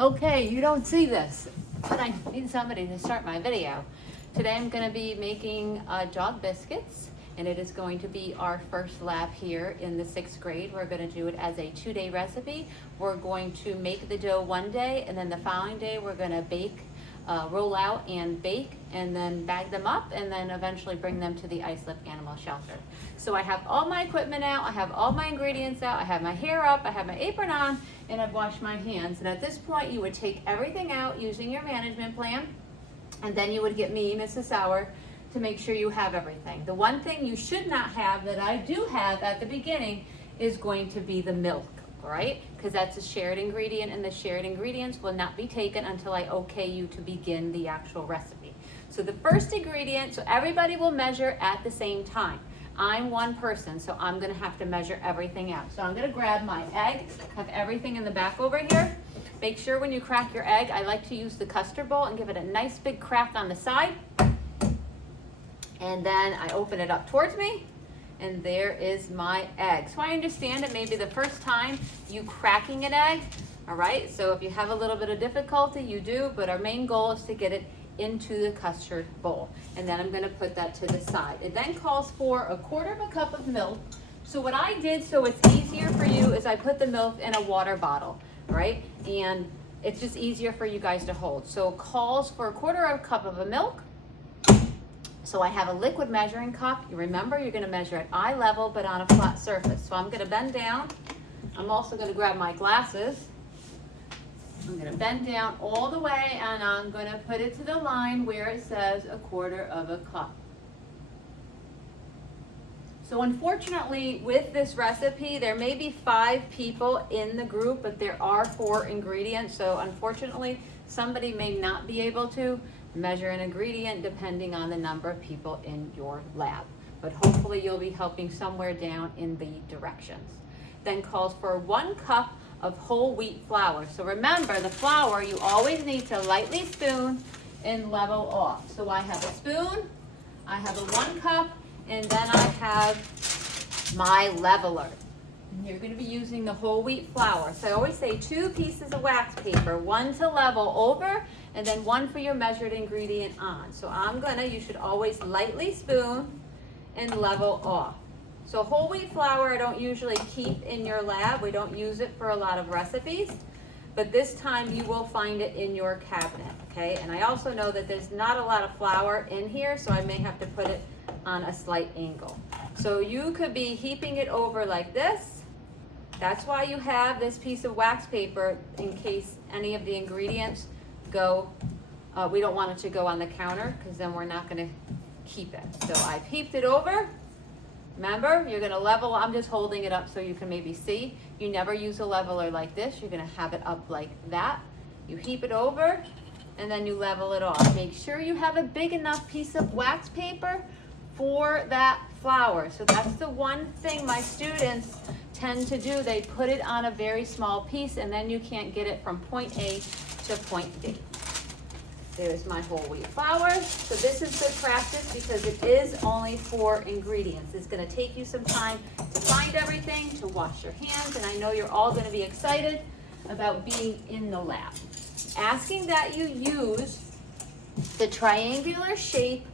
Okay, you don't see this, but I need somebody to start my video. Today I'm going to be making dog biscuits, and it is going to be our first lab here in the 6th grade. We're going to do it as a 2-day recipe. We're going to make the dough one day, and then the following day we're going to bake, roll out and bake, and then bag them up, and then eventually bring them to the Ice Lift Animal Shelter. So I have all my equipment out, I have all my ingredients out, I have my hair up, I have my apron on, and I've washed my hands. And at this point you would take everything out using your management plan, and then you would get me, Mrs. Sauer, to make sure you have everything. The one thing you should not have that I do have at the beginning is going to be the milk, all right? Because that's a shared ingredient, and the shared ingredients will not be taken until I okay you to begin the actual recipe. So the first ingredient, so everybody will measure at the same time. I'm one person, so I'm gonna have to measure everything out. So I'm gonna grab my egg, have everything in the back over here. Make sure when you crack your egg, I like to use the custard bowl and give it a nice big crack on the side. And then I open it up towards me, and there is my egg. So I understand it may be the first time you cracking an egg, all right? So if you have a little bit of difficulty, you do, but our main goal is to get it into the custard bowl. And then I'm gonna put that to the side. It then calls for 1/4 cup of milk. So what I did, so it's easier for you, is I put the milk in a water bottle, right? And it's just easier for you guys to hold. So it calls for 1/4 cup of milk. So I have a liquid measuring cup. You remember, you're gonna measure at eye level, but on a flat surface. So I'm gonna bend down. I'm also gonna grab my glasses. I'm gonna bend down all the way, and I'm gonna put it to the line where it says 1/4 cup. So unfortunately, with this recipe, there may be 5 people in the group, but there are 4 ingredients. So unfortunately, somebody may not be able to measure an ingredient depending on the number of people in your lab. But hopefully you'll be helping somewhere down in the directions. Then calls for 1 cup of whole wheat flour. So remember, the flour you always need to lightly spoon and level off. So I have a spoon, I have a 1 cup, and then I have my leveler. And you're gonna be using the whole wheat flour. So I always say 2 pieces of wax paper, 1 to level over, and then 1 for your measured ingredient on. So you should always lightly spoon and level off. So whole wheat flour I don't usually keep in your lab. We don't use it for a lot of recipes, but this time you will find it in your cabinet, okay? And I also know that there's not a lot of flour in here, so I may have to put it on a slight angle. So you could be heaping it over like this. That's why you have this piece of wax paper in case any of the ingredients go, we don't want it to go on the counter because then we're not gonna keep it. So I've heaped it over. Remember, you're gonna level, I'm just holding it up so you can maybe see. You never use a leveler like this. You're gonna have it up like that. You heap it over, and then you level it off. Make sure you have a big enough piece of wax paper for that flour. So that's the one thing my students tend to do. They put it on a very small piece, and then you can't get it from point A to point B. There's my whole wheat flour. So this is good practice because it is only 4 ingredients. It's gonna take you some time to find everything, to wash your hands, and I know you're all gonna be excited about being in the lab. Asking that you use the triangular shape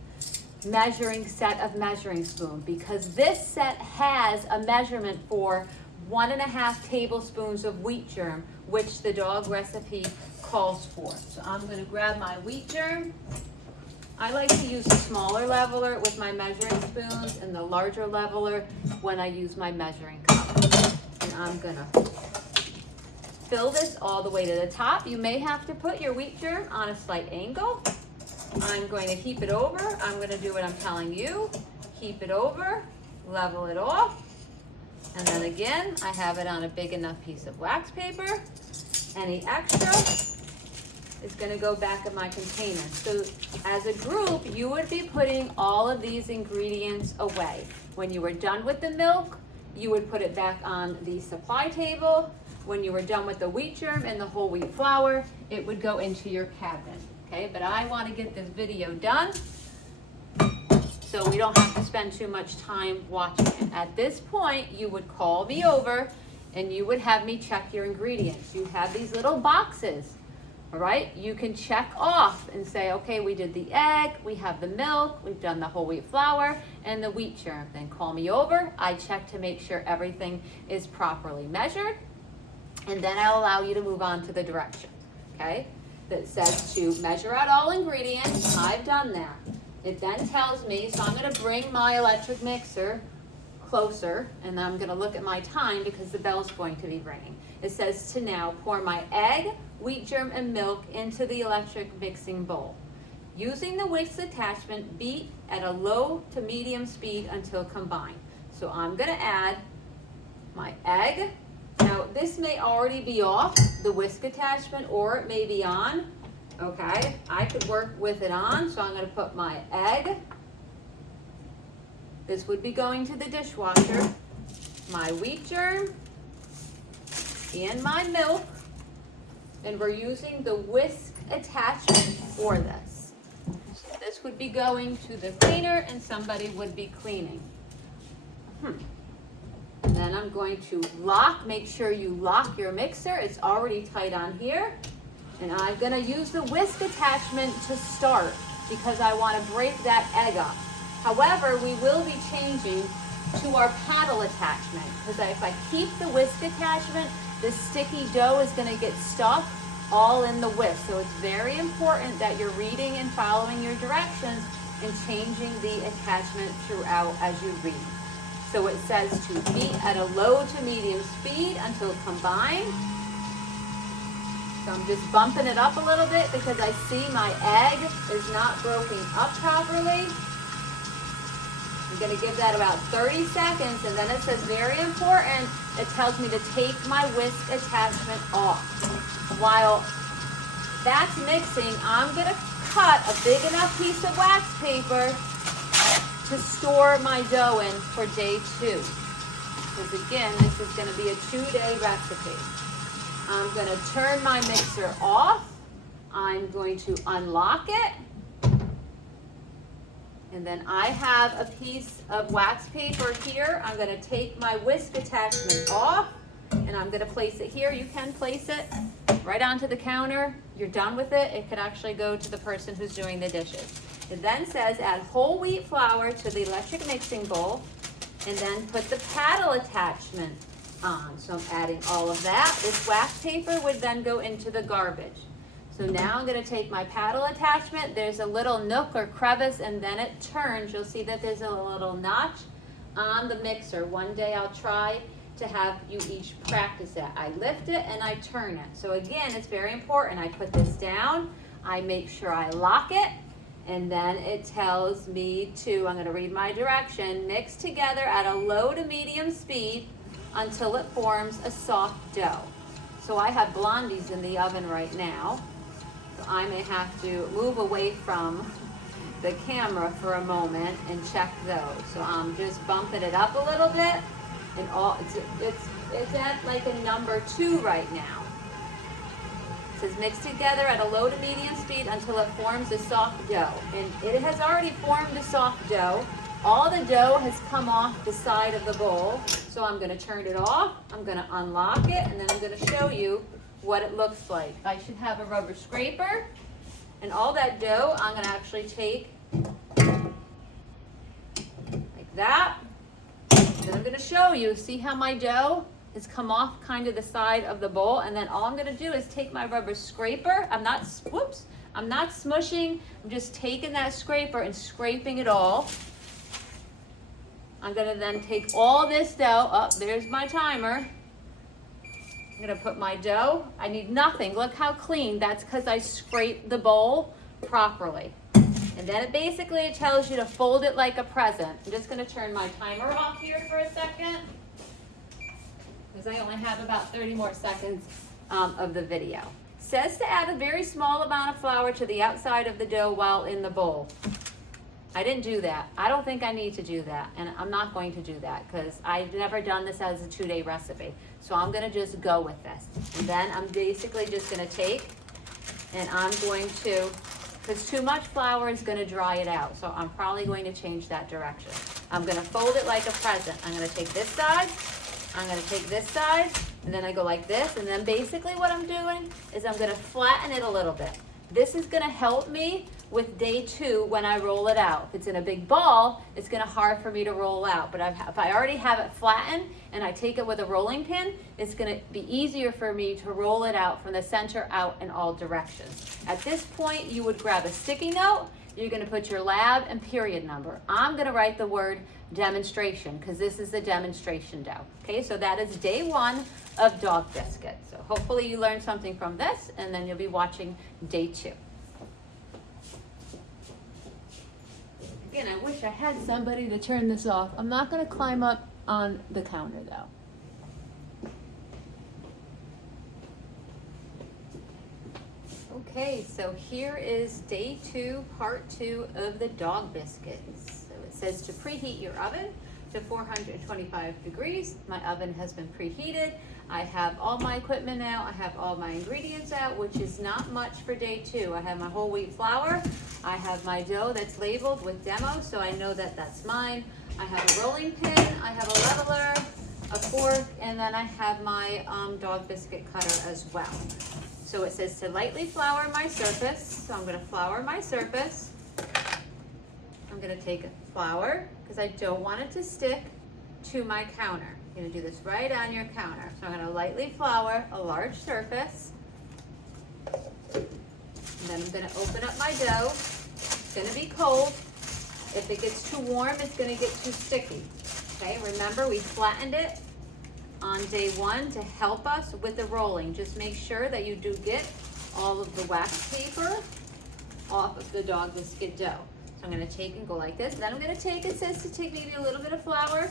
measuring set of measuring spoon, because this set has a measurement for 1.5 tablespoons of wheat germ, which the dog recipe calls for. So I'm going to grab my wheat germ. I like to use a smaller leveler with my measuring spoons and the larger leveler when I use my measuring cup. And I'm going to fill this all the way to the top. You may have to put your wheat germ on a slight angle. I'm going to heap it over. I'm going to do what I'm telling you. Heap it over, level it off. And then again, I have it on a big enough piece of wax paper. Any extra is going to go back in my container. So as a group, you would be putting all of these ingredients away. When you were done with the milk, you would put it back on the supply table. When you were done with the wheat germ and the whole wheat flour, it would go into your cabinet. Okay, but I want to get this video done so we don't have to spend too much time watching it. At this point, you would call me over and you would have me check your ingredients. You have these little boxes All right, you can check off and say, okay, we did the egg, we have the milk, we've done the whole wheat flour and the wheat germ. Then call me over. I check to make sure everything is properly measured. And then I'll allow you to move on to the directions, okay? That says to measure out all ingredients. I've done that. It then tells me, so I'm gonna bring my electric mixer closer and I'm gonna look at my time because the bell's going to be ringing. It says to now pour my egg, wheat germ, and milk into the electric mixing bowl. Using the whisk attachment, beat at a low to medium speed until combined. So I'm gonna add my egg. Now this may already be off, the whisk attachment, or it may be on. Okay, I could work with it on, so I'm gonna put my egg. This would be going to the dishwasher. My wheat germ and my milk. And we're using the whisk attachment for this. So this would be going to the cleaner and somebody would be cleaning. And then I'm going to lock, make sure you lock your mixer. It's already tight on here. And I'm gonna use the whisk attachment to start because I wanna break that egg up. However, we will be changing to our paddle attachment because if I keep the whisk attachment, the sticky dough is gonna get stuck all in the whisk. So it's very important that you're reading and following your directions and changing the attachment throughout as you read. So it says to beat at a low to medium speed until combined. So I'm just bumping it up a little bit because I see my egg is not broken up properly. I'm gonna give that about 30 seconds and then it says very important, it tells me to take my whisk attachment off. While that's mixing, I'm gonna cut a big enough piece of wax paper to store my dough in for day 2. Because again, this is gonna be a 2-day recipe. I'm gonna turn my mixer off. I'm going to unlock it. And then I have a piece of wax paper here. I'm gonna take my whisk attachment off and I'm gonna place it here. You can place it right onto the counter. You're done with it. It could actually go to the person who's doing the dishes. It then says add whole wheat flour to the electric mixing bowl and then put the paddle attachment on. So I'm adding all of that. This wax paper would then go into the garbage. So now I'm gonna take my paddle attachment. There's a little nook or crevice and then it turns. You'll see that there's a little notch on the mixer. One day I'll try to have you each practice it. I lift it and I turn it. So again, it's very important. I put this down, I make sure I lock it, and then it tells me to, I'm gonna read my direction, mix together at a low to medium speed until it forms a soft dough. So I have blondies in the oven right now. So I may have to move away from the camera for a moment and check those. So I'm just bumping it up a little bit, and it's at like a number 2 right now. It says mix together at a low to medium speed until it forms a soft dough. And it has already formed a soft dough. All the dough has come off the side of the bowl. So I'm gonna turn it off, I'm gonna unlock it, and then I'm gonna show you what it looks like. I should have a rubber scraper, and all that dough I'm gonna actually take like that. Then I'm gonna show you, see how my dough has come off kind of the side of the bowl, and then all I'm gonna do is take my rubber scraper. I'm not smushing, I'm just taking that scraper and scraping it all. I'm gonna then take all this dough, oh, there's my timer. I'm gonna put my dough, I need nothing, look how clean, that's because I scraped the bowl properly. And then it basically tells you to fold it like a present. I'm just gonna turn my timer off here for a second, because I only have about 30 more seconds of the video. It says to add a very small amount of flour to the outside of the dough while in the bowl. I didn't do that. I don't think I need to do that, and I'm not going to do that because I've never done this as a 2-day recipe. So I'm gonna just go with this. And then I'm basically just gonna take, and I'm going to, because too much flour is gonna dry it out, so I'm probably going to change that direction. I'm gonna fold it like a present. I'm gonna take this side, I'm gonna take this side, and then I go like this, and then basically what I'm doing is I'm gonna flatten it a little bit. This is gonna help me with day 2 when I roll it out. If it's in a big ball, it's gonna hard for me to roll out. But if I already have it flattened and I take it with a rolling pin, it's gonna be easier for me to roll it out from the center out in all directions. At this point, you would grab a sticky note, you're gonna put your lab and period number. I'm gonna write the word demonstration because this is the demonstration dough. Okay, so that is day 1 of dog biscuits. So hopefully you learned something from this, and then you'll be watching day 2. Again, I wish I had somebody to turn this off. I'm not going to climb up on the counter though. Okay, so here is day 2, part 2 of the dog biscuits. So it says to preheat your oven to 425 degrees. My oven has been preheated. I have all my equipment out. I have all my ingredients out, which is not much for day 2. I have my whole wheat flour. I have my dough that's labeled with demo, so I know that that's mine. I have a rolling pin. I have a leveler, a fork, and then I have my dog biscuit cutter as well. So it says to lightly flour my surface. So I'm going to flour my surface. I'm going to take flour because I don't want it to stick to my counter. You're going to do this right on your counter. So I'm going to lightly flour a large surface. And then I'm going to open up my dough. It's going to be cold. If it gets too warm, it's going to get too sticky. Okay, remember we flattened it on day 1 to help us with the rolling. Just make sure that you do get all of the wax paper off of the dog biscuit dough. So I'm going to take and go like this. Then I'm going to take, it says to take maybe a little bit of flour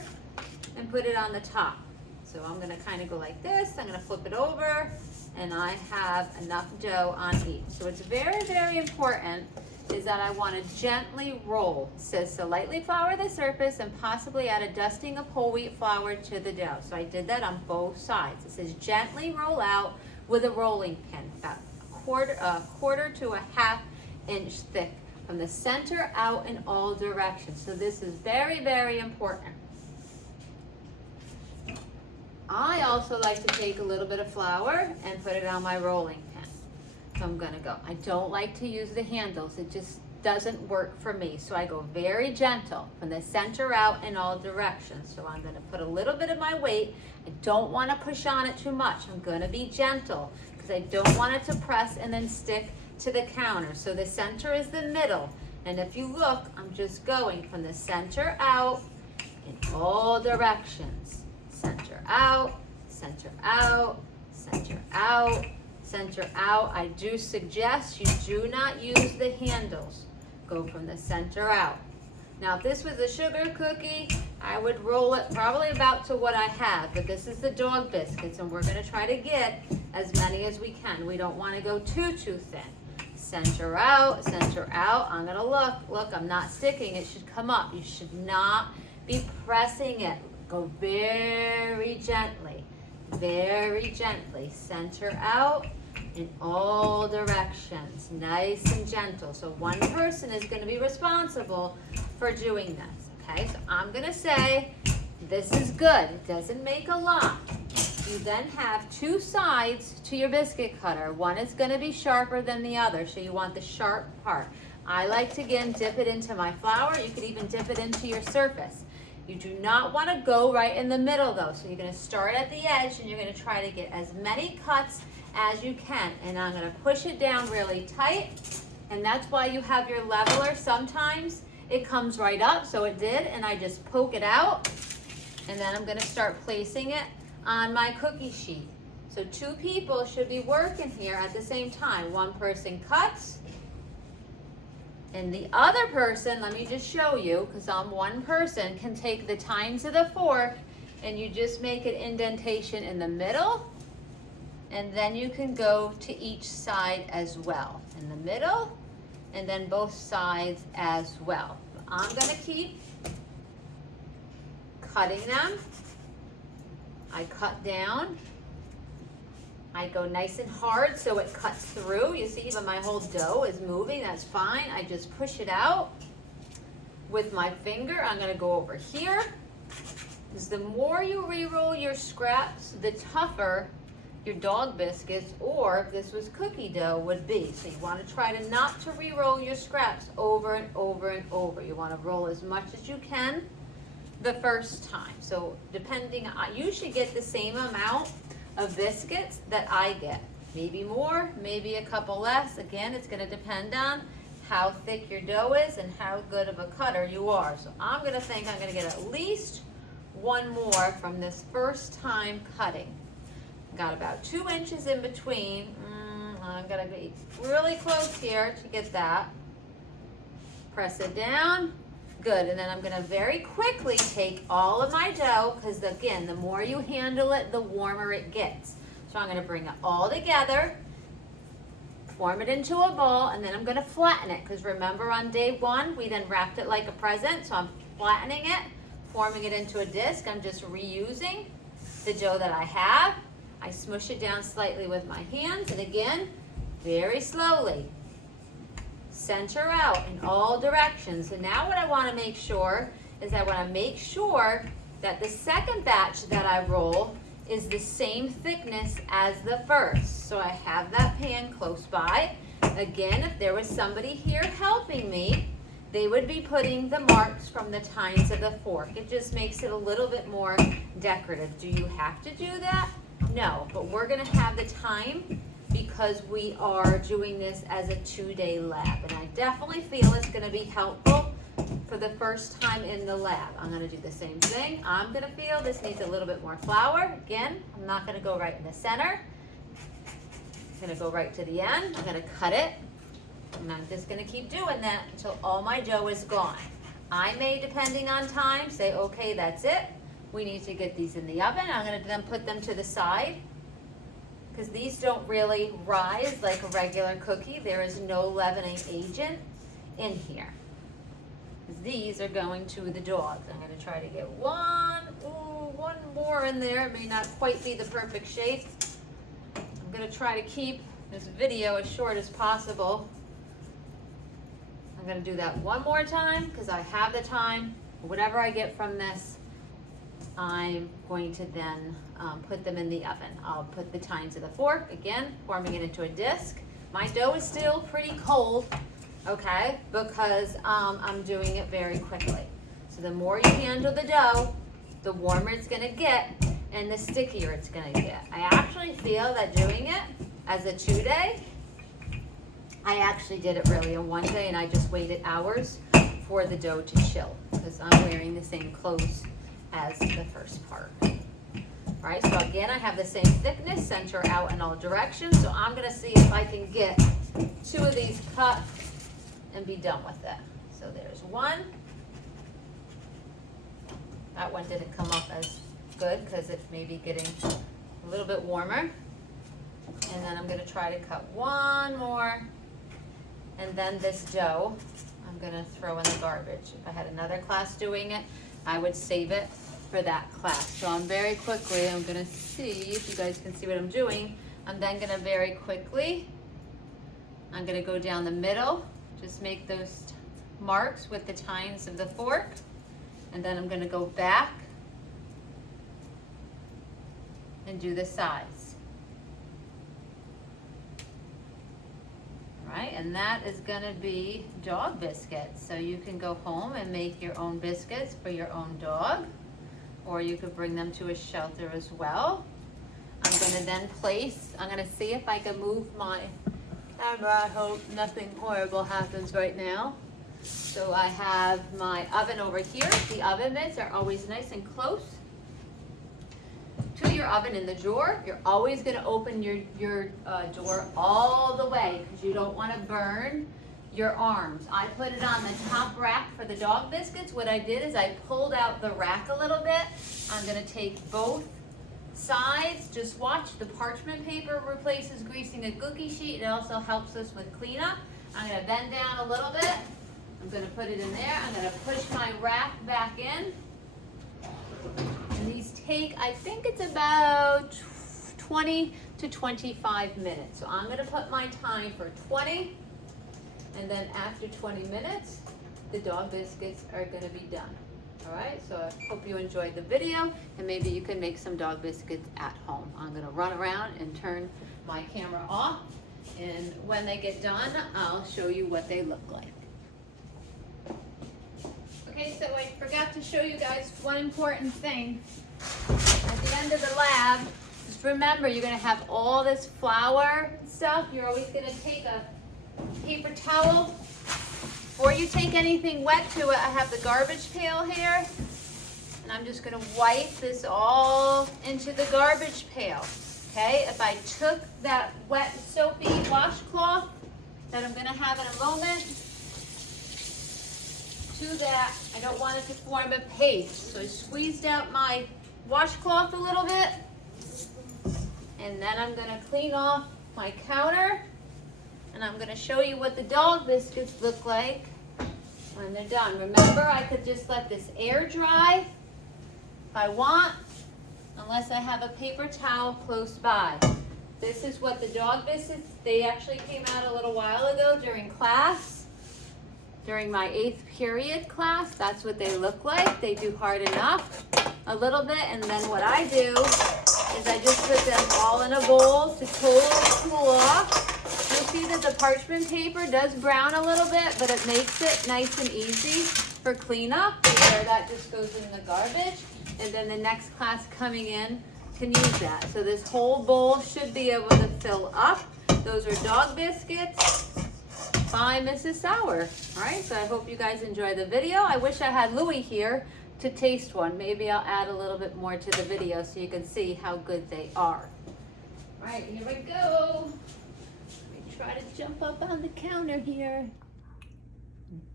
and put it on the top. So I'm going to kind of go like this. I'm going to flip it over, and I have enough dough on each. So it's very, very important is that I want to gently roll. It says to lightly flour the surface and possibly add a dusting of whole wheat flour to the dough. So I did that on both sides. It says gently roll out with a rolling pin, about a quarter to a half inch thick from the center out in all directions. So this is very, very important. I also like to take a little bit of flour and put it on my rolling pin. So I'm gonna go. I don't like to use the handles. It just doesn't work for me. So I go very gentle from the center out in all directions. So I'm gonna put a little bit of my weight. I don't wanna push on it too much. I'm gonna be gentle because I don't want it to press and then stick to the counter. So the center is the middle. And if you look, I'm just going from the center out in all directions. Center out, center out, center out, center out. I do suggest you do not use the handles. Go from the center out. Now, if this was a sugar cookie, I would roll it probably about to what I have, but this is the dog biscuits, and we're gonna try to get as many as we can. We don't wanna go too thin. Center out, center out. I'm gonna look, I'm not sticking. It should come up. You should not be pressing it. Go very gently, center out in all directions, nice and gentle. So one person is going to be responsible for doing this, okay? So I'm going to say, this is good. It doesn't make a lot. You then have 2 sides to your biscuit cutter. One is going to be sharper than the other, so you want the sharp part. I like to, again, dip it into my flour. You could even dip it into your surface. You do not want to go right in the middle though. So you're going to start at the edge and you're going to try to get as many cuts as you can. And I'm going to push it down really tight. And that's why you have your leveler. Sometimes it comes right up, so it did. And I just poke it out. And then I'm going to start placing it on my cookie sheet. So 2 people should be working here at the same time. One person cuts. And the other person, let me just show you, because I'm one person, can take the tines of the fork and you just make an indentation in the middle, and then you can go to each side as well. In the middle, and then both sides as well. I'm gonna keep cutting them. I cut down. I go nice and hard so it cuts through. You see, even my whole dough is moving. That's fine. I just push it out with my finger. I'm going to go over here is the more you re-roll your scraps, the tougher your dog biscuits, or if this was cookie dough, would be. So you want to try to not to re-roll your scraps over and over and over. You want to roll as much as you can the first time. So depending on, you should get the same amount of biscuits that I get. Maybe more, maybe a couple less. Again, it's going to depend on how thick your dough is and how good of a cutter you are. So I'm going to think I'm going to get at least one more from this first time cutting. Got about 2 inches in between. I'm going to be really close here to get that. Press it down. Good. And then I'm going to very quickly take all of my dough, because again, the more you handle it, the warmer it gets. So I'm going to bring it all together, form it into a ball, and then I'm going to flatten it, because remember on day one, we then wrapped it like a present. So I'm flattening it, forming it into a disc. I'm just reusing the dough that I have. I smush it down slightly with my hands, and again, very slowly. Center out in all directions. So now what I want to make sure is I want to make sure that the second batch that I roll is the same thickness as the first. So I have that pan close by. Again, if there was somebody here helping me, they would be putting the marks from the tines of the fork. It just makes it a little bit more decorative. Do you have to do that? No, but we're going to have the time because we are doing this as a 2-day lab. And I definitely feel it's going to be helpful for the first time in the lab. I'm going to do the same thing. I'm going to feel this needs a little bit more flour. Again, I'm not going to go right in the center. I'm going to go right to the end. I'm going to cut it. And I'm just going to keep doing that until all my dough is gone. I may, depending on time, say, okay, that's it. We need to get these in the oven. I'm going to then put them to the side, because these don't really rise like a regular cookie. There is no leavening agent in here. These are going to the dogs. I'm going to try to get one more in there. It may not quite be the perfect shape. I'm going to try to keep this video as short as possible. I'm going to do that one more time because I have the time. Whatever I get from this, I'm going to then put them in the oven. I'll put the tines of the fork, again, forming it into a disc. My dough is still pretty cold, okay, because I'm doing it very quickly. So the more you handle the dough, the warmer it's going to get and the stickier it's going to get. I actually feel that doing it as a 2-day, I actually did it really in 1 day, and I just waited hours for the dough to chill because I'm wearing the same clothes as the first part. All right, so again, I have the same thickness, center out in all directions. So I'm gonna see if I can get 2 of these cut and be done with it. So there's one. That one didn't come up as good because it's maybe getting a little bit warmer. And then I'm gonna try to cut one more. And then this dough, I'm gonna throw in the garbage. If I had another class doing it, I would save it for that class. So I'm very quickly, I'm gonna see if you guys can see what I'm doing. I'm then gonna very quickly, I'm gonna go down the middle, just make those marks with the tines of the fork. And then I'm gonna go back and do the sides. All right, and that is gonna be dog biscuits. So you can go home and make your own biscuits for your own dog, or you could bring them to a shelter as well. I'm gonna then place, I'm gonna see if I can move my camera. I hope nothing horrible happens right now. So I have my oven over here. The oven mitts are always nice and close to your oven in the drawer. You're always gonna open your door all the way because you don't wanna burn your arms. I put it on the top rack for the dog biscuits. What I did is I pulled out the rack a little bit. I'm gonna take both sides. Just watch, the parchment paper replaces greasing a cookie sheet. It also helps us with cleanup. I'm gonna bend down a little bit. I'm gonna put it in there. I'm gonna push my rack back in. And these take, I think it's about 20 to 25 minutes. So I'm gonna put my time for 20. And then after 20 minutes, the dog biscuits are gonna be done. All right, so I hope you enjoyed the video, and maybe you can make some dog biscuits at home. I'm gonna run around and turn my camera off, and when they get done, I'll show you what they look like. Okay, so I forgot to show you guys one important thing. At the end of the lab, just remember, you're gonna have all this flour and stuff. You're always gonna take a paper towel. Before you take anything wet to it, I have the garbage pail here. And I'm just gonna wipe this all into the garbage pail. Okay, if I took that wet soapy washcloth that I'm gonna have in a moment to that, I don't want it to form a paste. So I squeezed out my washcloth a little bit, and then I'm gonna clean off my counter, and I'm gonna show you what the dog biscuits look like when they're done. Remember, I could just let this air dry if I want, unless I have a paper towel close by. This is what the dog biscuits, they actually came out a little while ago during class, during my 8th period class. That's what they look like. They do hard enough a little bit, and then what I do is I just put them all in a bowl to totally cool off. You'll see that the parchment paper does brown a little bit, but it makes it nice and easy for cleanup, where that just goes in the garbage, and then the next class coming in can use that. So this whole bowl should be able to fill up. Those are dog biscuits by Mrs. Sauer. All right, so I hope you guys enjoy the video. I wish I had Louie here to taste one. Maybe I'll add a little bit more to the video so you can see how good they are. All right, here we go. Let me try to jump up on the counter here.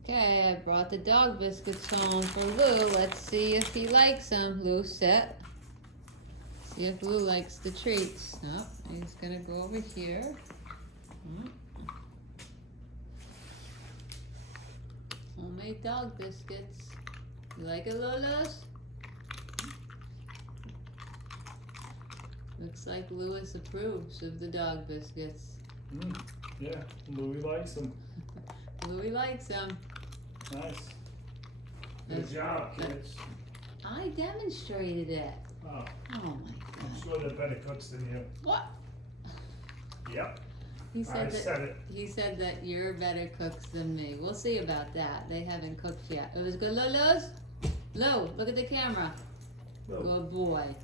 Okay, I brought the dog biscuits home for Lou. Let's see if he likes them. Lou, sit. See if Lou likes the treats. Nope, he's gonna go over here. Homemade dog biscuits. You like it, Lolos? Looks like Louis approves of the dog biscuits. Yeah, Louie likes them. Louis likes them. Nice. Good job, kids. I demonstrated it. Oh, Oh my I'm God. sure they're better cooks than you. What? Yep, He I said that. said it. He said that you're better cooks than me. We'll see about that. They haven't cooked yet. It was good, Lolos? Lo, look at the camera. Lou. Good boy.